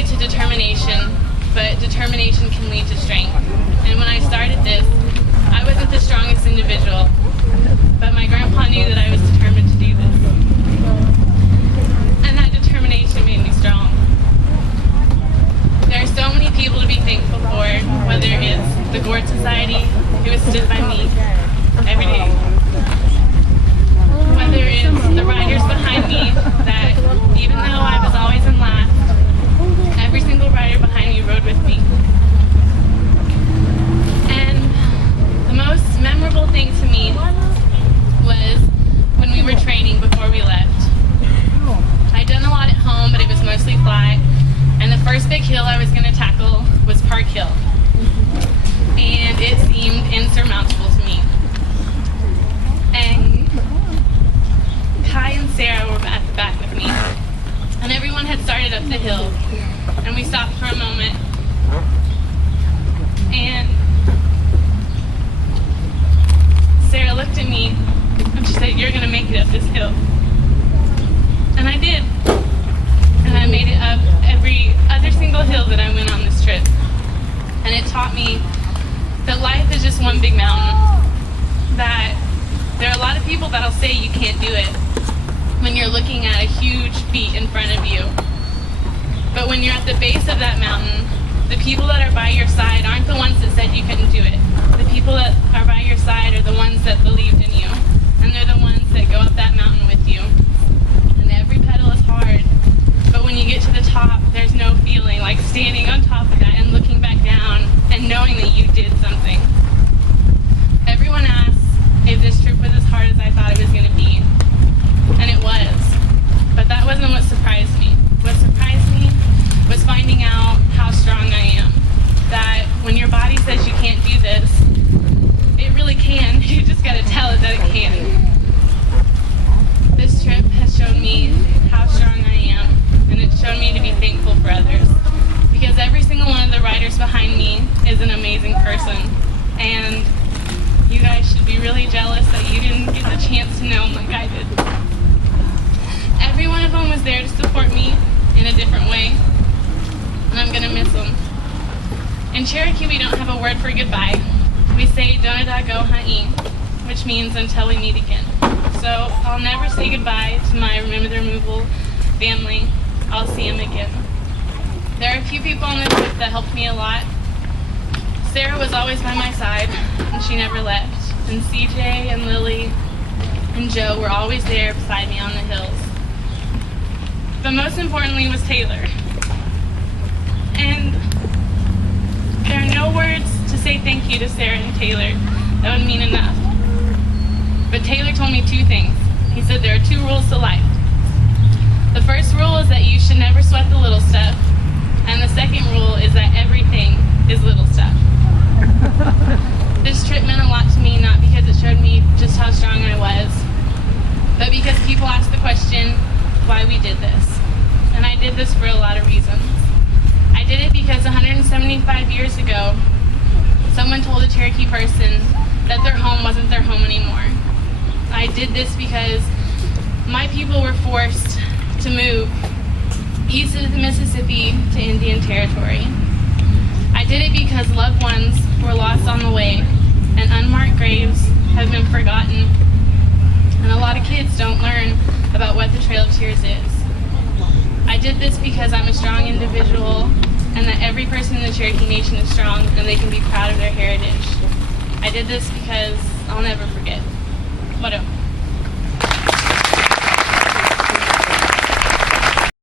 lead to determination, but determination can lead to strength. And when I started this, I wasn't the strongest individual, but my grandpa knew that I was determined to do this. And that determination made me strong. There are so many people to be thankful for, whether it's the Gord Society, who has stood by me every day, whether it's the riders behind me that, even though I was always in last, every single rider behind me rode with me. And the most memorable thing to me was when we were training before we left. I'd done a lot at home, but it was mostly flat. And the first big hill I was going to tackle was Park Hill. And it seemed insurmountable to me. And Kai and Sarah were at the back with me. And everyone had started up the hill. And we stopped for a moment. And Sarah looked at me and she said, "You're going to make it up this hill." And I did. And I made it up every other single hill that I went on this trip. And it taught me that life is just one big mountain. That there are a lot of people that'll say you can't do it when you're looking at a huge feat in front of you. But when you're at the base of that mountain, the people that are by your side aren't the ones that said you couldn't do it. The people that are by your side are the ones that believed in you. And they're the ones that go up that mountain with you. And every pedal is hard. But when you get to the top, there's no feeling like standing on top of that and looking back down and knowing that you did something. Everyone asks if this trip was as hard as I thought it was going to be. And it was. But that wasn't what surprised me. What surprised me was finding out how strong I am. That when your body says you can't do this, it really can. You just got to tell it that it can. This trip has shown me how strong I am. And it's shown me to be thankful for others. Because every single one of the riders behind me is an amazing person. And you guys should be really jealous that you didn't get the chance to know them like I did. Every one of them was there to support me in a different way. And I'm going to miss them. In Cherokee, we don't have a word for goodbye. We say, "Donada go ha'i," which means until we meet again. So I'll never say goodbye to my Remember the Removal family. I'll see them again. There are a few people on this trip that helped me a lot. Sarah was always by my side, and she never left. And CJ and Lily and Joe were always there beside me on the hills. But most importantly was Taylor. And there are no words to say thank you to Sarah and Taylor. That would mean enough. But Taylor told me two things. He said there are two rules to life. The first rule is that you should never sweat the little stuff. And the second rule is that everything is little stuff. This trip meant a lot to me, not because it showed me just how strong I was, but because people asked the question, why we did this. And I did this for a lot of reasons. I did it because 175 years ago, someone told a Cherokee person that their home wasn't their home anymore. I did this because my people were forced to move east of the Mississippi to Indian Territory. I did it because loved ones were lost on the way and unmarked graves have been forgotten, and a lot of kids don't learn about what the Trail of Tears is. I did this because I'm a strong individual and that every person in the Cherokee Nation is strong and they can be proud of their heritage. I did this because I'll never forget. What up?